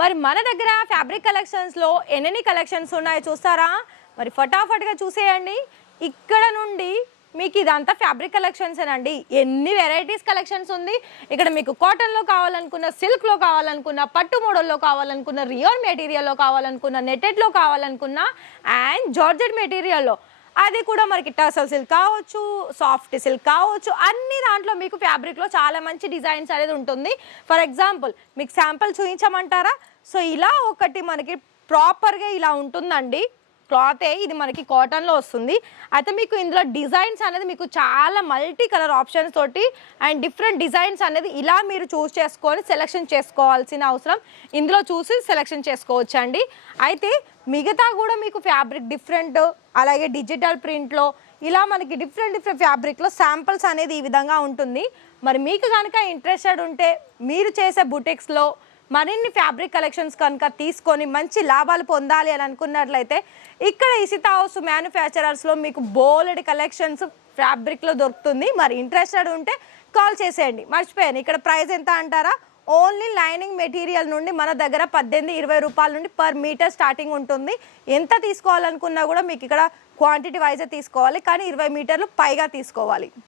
మరి మన దగ్గర ఫ్యాబ్రిక్ కలెక్షన్స్లో ఎన్ని కలెక్షన్స్ ఉన్నాయో చూస్తారా? మరి ఫటాఫట్గా చూసేయండి. ఇక్కడ నుండి మీకు ఇదంతా ఫ్యాబ్రిక్ కలెక్షన్స్ అండి. ఎన్ని వెరైటీస్ కలెక్షన్స్ ఉంది ఇక్కడ. మీకు కాటన్లో కావాలనుకున్న, సిల్క్లో కావాలనుకున్న, పట్టు మోడల్లో కావాలనుకున్న, రియోన్ మెటీరియల్లో కావాలనుకున్న, నెట్టెడ్లో కావాలనుకున్న అండ్ జార్జెట్ మెటీరియల్లో, అది కూడా మనకి టసల్ సిల్క్ కావచ్చు, సాఫ్ట్ సిల్క్ కావచ్చు, అన్ని దాంట్లో మీకు ఫ్యాబ్రిక్లో చాలా మంచి డిజైన్స్ అనేది ఉంటుంది. ఫర్ ఎగ్జాంపుల్ మీకు శాంపుల్ చూపించమంటారా? సో ఇలా ఒకటి మనకి ప్రాపర్గా ఇలా ఉంటుందండి క్లాతే. ఇది మనకి కాటన్లో వస్తుంది. అయితే మీకు ఇందులో డిజైన్స్ అనేది మీకు చాలా మల్టీ కలర్ ఆప్షన్స్ తోటి అండ్ డిఫరెంట్ డిజైన్స్ అనేది ఇలా మీరు చూస్ చేసుకొని సెలెక్షన్ చేసుకోవాల్సిన అవసరం, ఇందులో చూసి సెలెక్షన్ చేసుకోవచ్చు అండి. అయితే మిగతా కూడా మీకు ఫ్యాబ్రిక్ డిఫరెంట్, అలాగే డిజిటల్ ప్రింట్లో ఇలా మనకి డిఫరెంట్ ఫ్యాబ్రిక్లో శాంపిల్స్ అనేది ఈ విధంగా ఉంటుంది. మరి మీకు కనుక ఇంట్రెస్టెడ్ ఉంటే మీరు చేసే బుటిక్స్లో మరిన్ని ఫ్యాబ్రిక్ కలెక్షన్స్ కనుక తీసుకొని మంచి లాభాలు పొందాలి అని అనుకున్నట్లయితే ఇక్కడ ఇసితా హౌస్ మ్యానుఫ్యాక్చరర్స్లో మీకు బోలెడ్ కలెక్షన్స్ ఫ్యాబ్రిక్లో దొరుకుతుంది. మరి ఇంట్రెస్టెడ్ ఉంటే కాల్ చేసేయండి. మర్చిపోయాను, ఇక్కడ ప్రైస్ ఎంత అంటారా? ఓన్లీ లైనింగ్ మెటీరియల్ నుండి మన దగ్గర 18-20 రూపాయల నుండి పర్ మీటర్ స్టార్టింగ్ ఉంటుంది. ఎంత తీసుకోవాలనుకున్నా కూడా మీకు ఇక్కడ క్వాంటిటీ వైజే తీసుకోవాలి, కానీ 20 మీటర్లు పైగా తీసుకోవాలి.